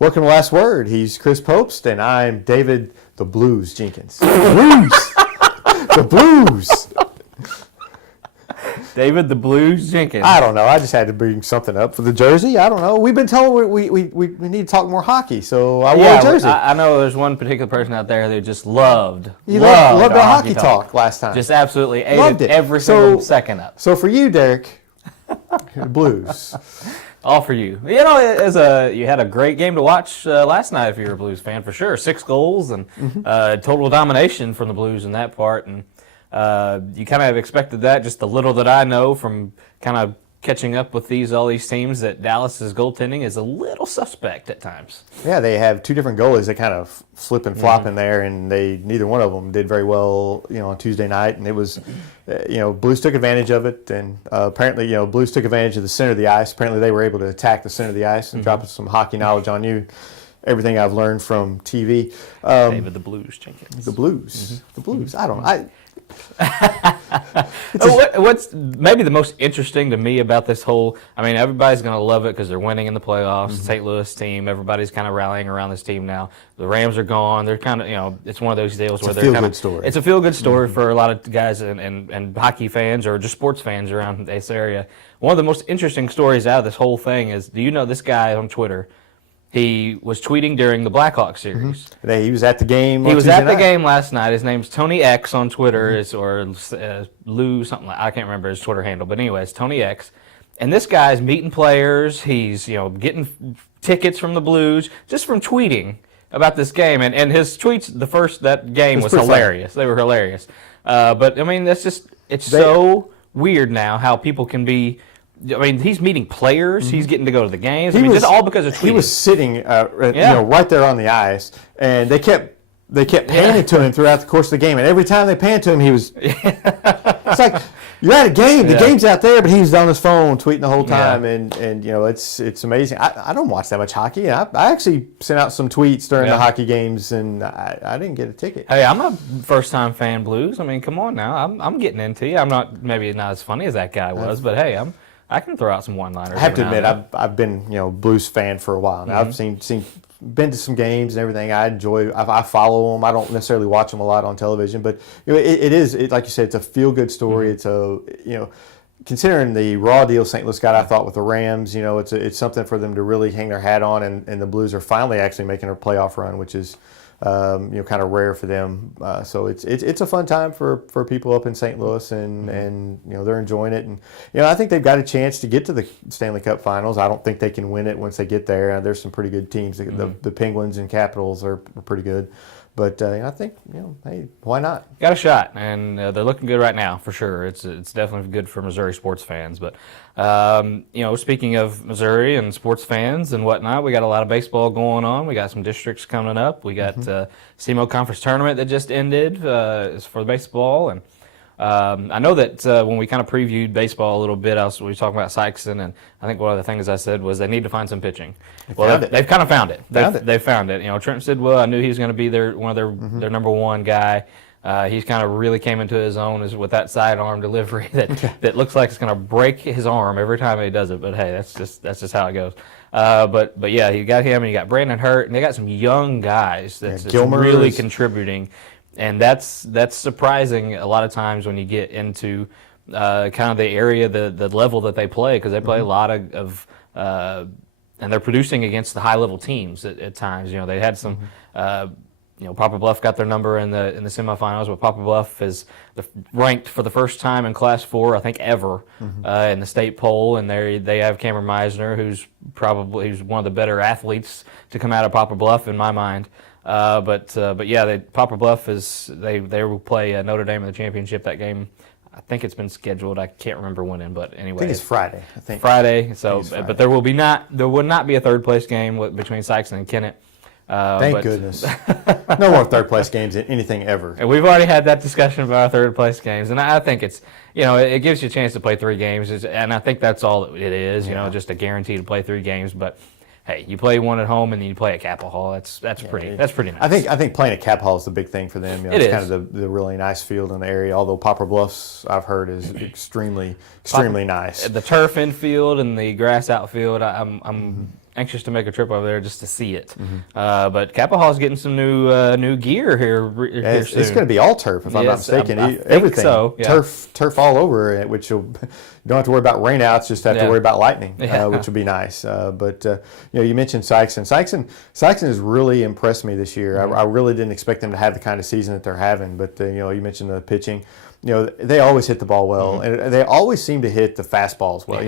Welcome to Last Word. He's Chris Popst, and I'm David the Blues Jenkins. Blues! The Blues! David the Blues Jenkins. I don't know. I just had to bring something up for the jersey. I don't know. We've been told we need to talk more hockey, so I wore a jersey. I know there's one particular person out there that just loved our hockey talk last time. Just absolutely Loved ate it. every single second up. So for you, Derek, the Blues. All for you. You know, you had a great game to watch last night if you're a Blues fan, for sure. 6 goals and total domination from the Blues in that part. And you kind of expected that, just the little that I know from kind of catching up with all these teams, that Dallas's goaltending is a little suspect at times. Yeah, they have 2 different goalies that kind of flip and flop in there, and neither one of them did very well, on Tuesday night. And it was, Blues took advantage of it, and apparently, Blues took advantage of the center of the ice. Apparently, they were able to attack the center of the ice and drop some hockey knowledge on you. Everything I've learned from TV. David the Blues Jenkins. The Blues. The Blues. I don't know. What's maybe the most interesting to me about this whole, everybody's going to love it because they're winning in the playoffs. St. Louis team, everybody's kind of rallying around this team now. The Rams are gone. They're kind of, it's one of those deals where they're kind of, story. It's a feel-good story for a lot of guys and hockey fans or just sports fans around this area. One of the most interesting stories out of this whole thing is, do you know this guy on Twitter? He was tweeting during the Blackhawks series. He was at the game. He was at the game last night. His name's Tony X on Twitter, or Lou something like, I can't remember his Twitter handle, but anyways, Tony X. And this guy's meeting players. He's getting tickets from the Blues just from tweeting about this game. And his tweets that game was hilarious. They were hilarious. But it's so weird now how people can be. He's meeting players. He's getting to go to the games. Just all because of tweeting. He was sitting, right there on the ice, and they kept panning to him throughout the course of the game. And every time they panned to him, he was. It's like you're at a game. The game's out there, but he's on his phone tweeting the whole time, and it's amazing. I don't watch that much hockey. I actually sent out some tweets during the hockey games, and I didn't get a ticket. Hey, I'm a first-time fan Blues. Come on now. I'm getting into you. I'm maybe not as funny as that guy was, but hey, I can throw out some one-liners. I have to admit, I've been Blues fan for a while now. I've been to some games and everything. I enjoy. I follow them. I don't necessarily watch them a lot on television, but it is like you said, it's a feel-good story. It's considering the raw deal St. Louis got, I thought with the Rams, it's something for them to really hang their hat on, and the Blues are finally actually making a playoff run, which is kind of rare for them. So it's a fun time for people up in St. Louis, and they're enjoying it. And I think they've got a chance to get to the Stanley Cup Finals. I don't think they can win it once they get there. There's some pretty good teams. The Penguins and Capitals are pretty good. But I think, hey, why not? Got a shot, and they're looking good right now, for sure. It's definitely good for Missouri sports fans. But, speaking of Missouri and sports fans and whatnot, we got a lot of baseball going on. We got some districts coming up. We got SEMO Conference Tournament that just ended for baseball. And I know that when we kind of previewed baseball a little bit, we were talking about Sykeston, and I think one of the things I said was they need to find some pitching. They've kind of found it. They've found it. Trent Sidwell, I knew he was going to be their number one guy. He's kind of really came into his own with that sidearm delivery that looks like it's going to break his arm every time he does it. But hey, that's just how it goes. But yeah, you got him, and you got Brandon Hurt, and they got some young guys that's really contributing. And that's surprising a lot of times when you get into kind of the area, the level that they play, because they play a lot of and they're producing against the high-level teams at times. They had some, Poplar Bluff got their number in the semifinals, but Poplar Bluff is ranked for the first time in Class 4, I think, ever in the state poll, and they have Cameron Meisner, who's one of the better athletes to come out of Poplar Bluff in my mind. But yeah, Poplar Bluff they will play Notre Dame in the championship. That game, I think it's been scheduled. I can't remember when, but anyway, I think it's Friday. Friday. So, but there will not be a third place game between Sykeston and Kennett. Thank goodness. No more third place games in anything ever. And we've already had that discussion about our third place games, and I think it's it gives you a chance to play 3 games, and I think that's all it is. Just a guarantee to play 3 games, but. Hey, you play one at home and then you play at Capitol Hall. That's pretty nice. I think playing at Cap Hall is the big thing for them. It's kind of the really nice field in the area. Although Poplar Bluffs, I've heard, is extremely nice. The turf infield and the grass outfield, I'm anxious to make a trip over there just to see it. But Capitol Hall's getting some new gear here soon. It's going to be all turf, if I'm not mistaken. I think Everything, so, yeah. turf all over it, which you don't have to worry about rainouts, just have to worry about lightning, which will be nice. But you mentioned Sykeston. Sykeston has really impressed me this year. I really didn't expect them to have the kind of season that they're having. But you mentioned the pitching. They always hit the ball well, and they always seem to hit the fastballs well.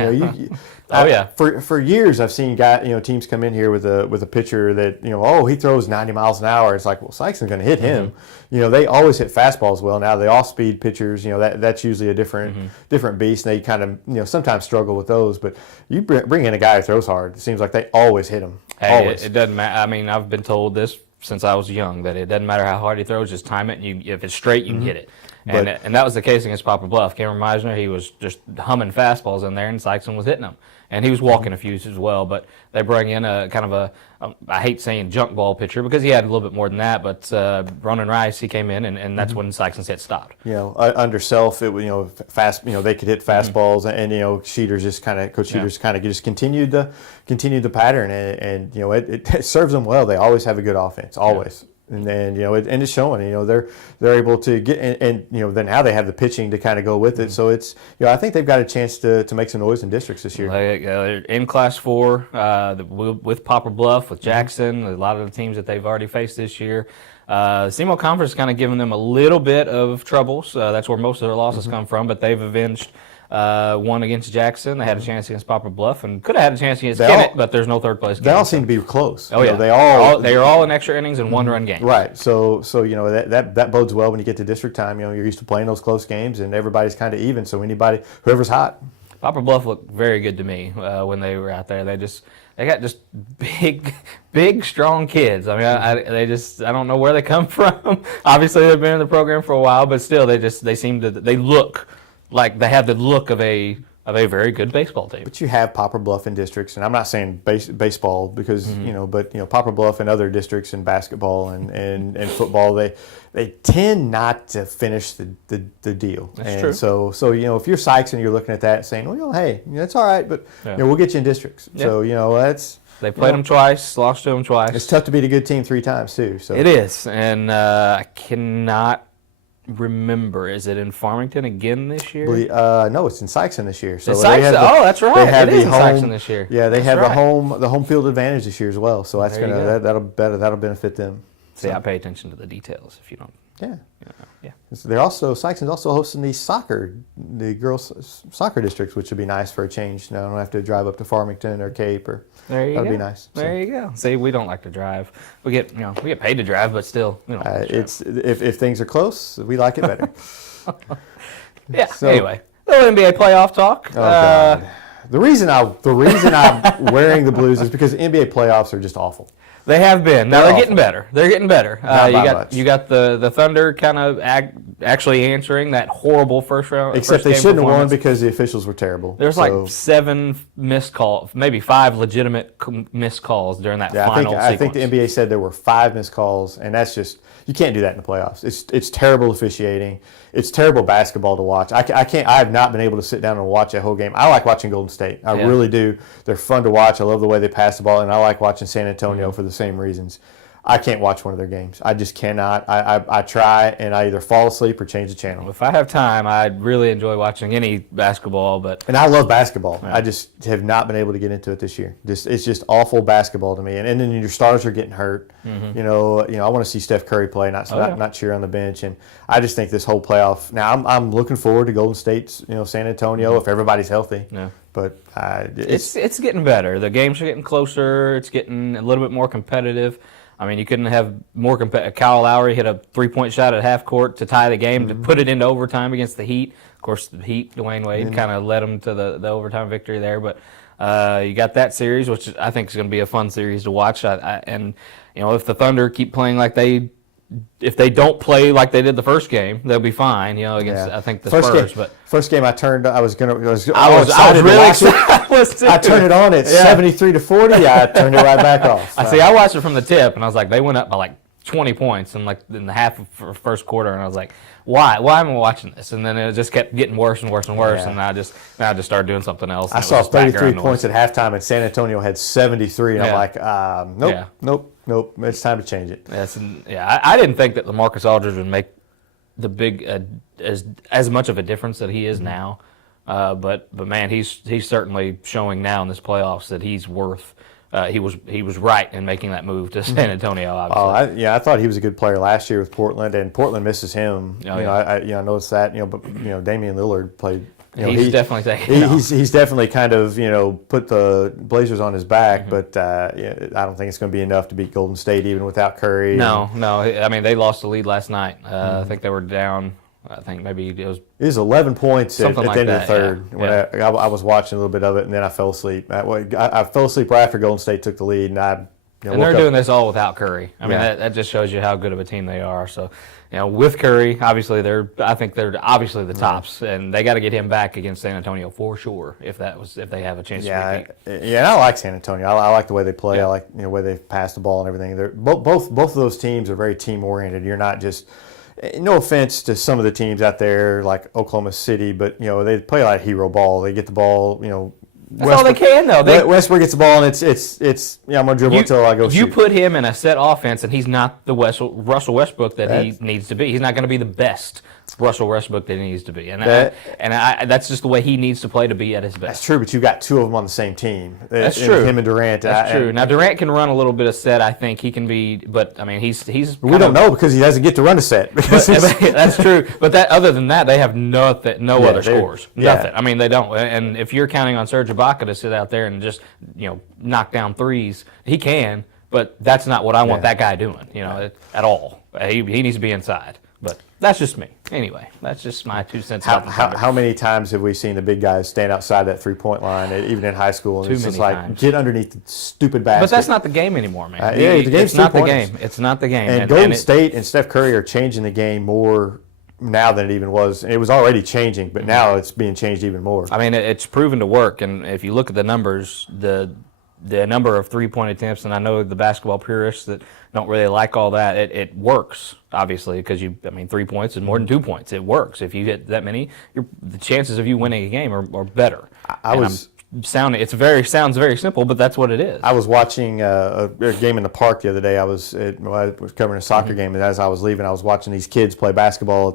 For years I've seen teams come in here with a pitcher that he throws 90 miles an hour. It's like, well, Sykeston's going to hit him. They always hit fastballs well. Now the off-speed pitchers, that's usually a different beast, and they kind of sometimes struggle with those. But you bring in a guy who throws hard, it seems like they always hit him. Always. It doesn't matter. I mean, I've been told this since I was young that it doesn't matter how hard he throws, just time it. And if it's straight, you can hit it. And that was the case against Poplar Bluff. Cameron Meisner, he was just humming fastballs in there, and Sykeston was hitting them. And he was walking a few as well, but they bring in a kind of I hate saying junk ball pitcher because he had a little bit more than that, but Ronan Rice, he came in, and that's when Sykeston's hit stopped. Under Self, fast, they could hit fastballs, and Sheeters just kind of, Coach Sheeters kind of just continued the pattern, and it serves them well. They always have a good offense, always. And then and it's showing. They're able to get and then now they have the pitching to kind of go with it. So it's I think they've got a chance to make some noise in districts this year. They're in Class 4 with Poplar Bluff, with Jackson, a lot of the teams that they've already faced this year. The SEMO Conference is kind of giving them a little bit of troubles. That's where most of their losses come from, but they've avenged. One against Jackson. They had a chance against Poplar Bluff and could have had a chance against Kennett, but there's no third place game. They all seem to be close. Oh, yeah. They are all in extra innings and one-run games. Right. So that bodes well when you get to district time. You're used to playing those close games, and everybody's kind of even. So whoever's hot. Poplar Bluff looked very good to me when they were out there. They got just big, strong kids. I mean, I don't know where they come from. Obviously, they've been in the program for a while, but still, they look like they have the look of a very good baseball team. But you have Poplar Bluff in districts, and I'm not saying baseball because but Poplar Bluff and other districts in basketball and football, they tend not to finish the deal. That's true. So if you're Sykes and you're looking at that and saying, well, hey, that's all right, but we'll get you in districts. Yeah. So that's. They played them twice, lost to them twice. It's tough to beat a good team 3 times too. So it is, and I cannot remember. Is it in Farmington again this year? No, it's in Sykeston this year. So that's right. It is in Sykeston this year. Yeah, they have the home field advantage this year as well. So that's that'll benefit them. See, I pay attention to the details. If you don't. Yeah. So Sykeston's also hosting the girls soccer districts, which would be nice for a change. Now I don't have to drive up to Farmington or Cape or. That'd be nice. There you go. See, we don't like to drive. We get paid to drive, but still, we don't like to drive. If things are close, we like it better. Yeah. So, anyway, little NBA playoff talk. Oh God. The reason I'm wearing the Blues is because the NBA playoffs are just awful. They have been. Now they're getting better. They're getting better. You got the Thunder kind of actually answering that horrible first round. Except they shouldn't have won because the officials were terrible. There's like 7 missed calls, maybe 5 legitimate missed calls during that final sequence. I think the NBA said there were 5 missed calls, and that's just you can't do that in the playoffs. It's terrible officiating. It's terrible basketball to watch. I have not been able to sit down and watch a whole game. I like watching Golden State. I really do. They're fun to watch. I love the way they pass the ball, and I like watching San Antonio for the same reasons. I can't watch one of their games. I just cannot. I try, and I either fall asleep or change the channel. If I have time, I really enjoy watching any baskandball. And I love basketball. Yeah. I just have not been able to get into it this year. It's just awful basketball to me. And then your stars are getting hurt. Mm-hmm. I want to see Steph Curry play, not cheer on the bench. And I just think this whole playoff. Now I'm looking forward to Golden State's, San Antonio if everybody's healthy. Yeah. But it's getting better. The games are getting closer. It's getting a little bit more competitive. I mean, you couldn't have more competitive. Kyle Lowry hit a 3-point shot at half court to tie the game, to put it into overtime against the Heat. Of course, the Heat, Dwayne Wade, kind of led them to the overtime victory there. But you got that series, which I think is going to be a fun series to watch. And if the Thunder keep playing if they don't play like they did the first game, they'll be fine. Against I think the Spurs. But first game I was really excited. I turned it on at 73-40. I turned it right back off. I watched it from the tip, and I was like, they went up by like 20 points in the half of first quarter, and I was like, why am I watching this? And then it just kept getting worse and worse and worse, and I just started doing something else. I saw 33 points at halftime, and San Antonio had 73, and I'm like, nope, it's time to change it. I didn't think that LaMarcus Aldridge would make the big as much of a difference that he is now, but man, he's certainly showing now in this playoffs that he's worth. He was right in making that move to San Antonio. Obviously. I thought he was a good player last year with Portland, and Portland misses him. I noticed that. But Damian Lillard played. He's definitely taking. He's definitely kind of put the Blazers on his back, but I don't think it's going to be enough to beat Golden State even without Curry. No. I mean, they lost the lead last night. I think they were down. I think maybe it was 11 points at the end of the third. Yeah. When I was watching a little bit of it, and then I fell asleep. I fell asleep right after Golden State took the lead, and and they're doing this all without Curry. I mean, that just shows you how good of a team they are. So, with Curry, obviously I think they're obviously the tops, and they got to get him back against San Antonio for sure if they have a chance to repeat. And I like San Antonio. I like the way they play. I like the way they pass the ball and everything. They're both of those teams are very team oriented. You're not just. No offense to some of the teams out there like Oklahoma City, but they play a lot of hero ball. They get the ball, That's all they can, though. Westbrook gets the ball, and it's I'm gonna dribble until I go shoot. You put him in a set offense, and he's not the Russell Westbrook that he needs to be. He's not going to be the best Russell Westbrook that he needs to be, and that's just the way he needs to play to be at his best. That's true, but you've got two of them on the same team. That's true. Him and Durant. That's true. Now Durant can run a little bit of set. I think he can be, but I mean he's. We don't know because he doesn't get to run a set. That's true. But other than that, they have no other scores. Nothing. Yeah. I mean they don't. And if you're counting on Serge Ibaka to sit out there and just knock down threes, he can. But that's not what I want that guy doing. At all. He needs to be inside. But that's just me. Anyway, that's just my 2 cents. How many times have we seen the big guys stand outside that 3-point line, even in high school? And it's just like, times. Get underneath the stupid basket. But that's not the game anymore, man. The game's it's not the game. It's not the game. And Golden State and Steph Curry are changing the game more now than it even was. It was already changing, but now it's being changed even more. I mean, it's proven to work. And if you look at the numbers, the number of 3-point attempts, and I know the basketball purists that don't really like all that, it works, obviously, because 3 points is more than 2 points. It works. If you get that many, the chances of you winning a game are better. Sounds very simple, but that's what it is. I was watching a game in the park the other day. I was covering a soccer game, and as I was leaving, I was watching these kids play basketball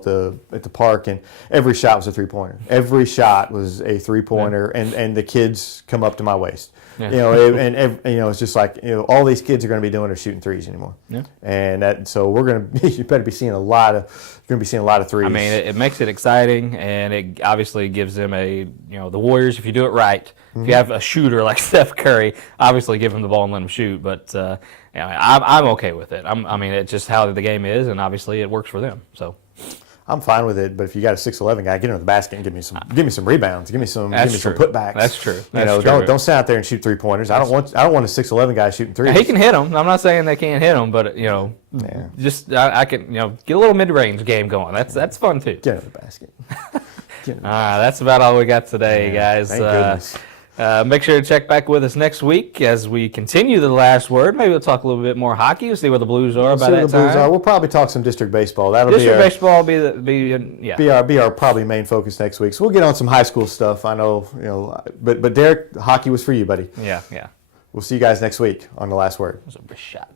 at the park, and every shot was a 3-pointer. Every shot was a 3-pointer, and the kids come up to my waist. Yeah. It's just like all these kids are going to be doing is shooting threes anymore. Yeah. And so you better be seeing a lot of threes. I mean, it makes it exciting, and it obviously gives them the Warriors. If you do it right, if you have a shooter like Steph Curry, obviously give him the ball and let him shoot. But I'm okay with it. It's just how the game is, and obviously it works for them. So. I'm fine with it, but if you got a 6'11" guy, get into the basket and give me some rebounds, give me some putbacks. That's true. Don't sit out there and shoot 3-pointers. I don't want a 6'11" guy shooting threes. He can hit them. I'm not saying they can't hit them, but just I can get a little mid-range game going. That's fun too. Get into the basket. That's about all we got today, guys. Thank goodness. Make sure to check back with us next week as we continue the last word. Maybe we'll talk a little bit more hockey. We'll see where the Blues are by that time. We'll probably talk some district baseball. Baseball will be our probably main focus next week. So we'll get on some high school stuff. I know, but Derek, hockey was for you, buddy. Yeah. We'll see you guys next week on The Last Word. That was a shot.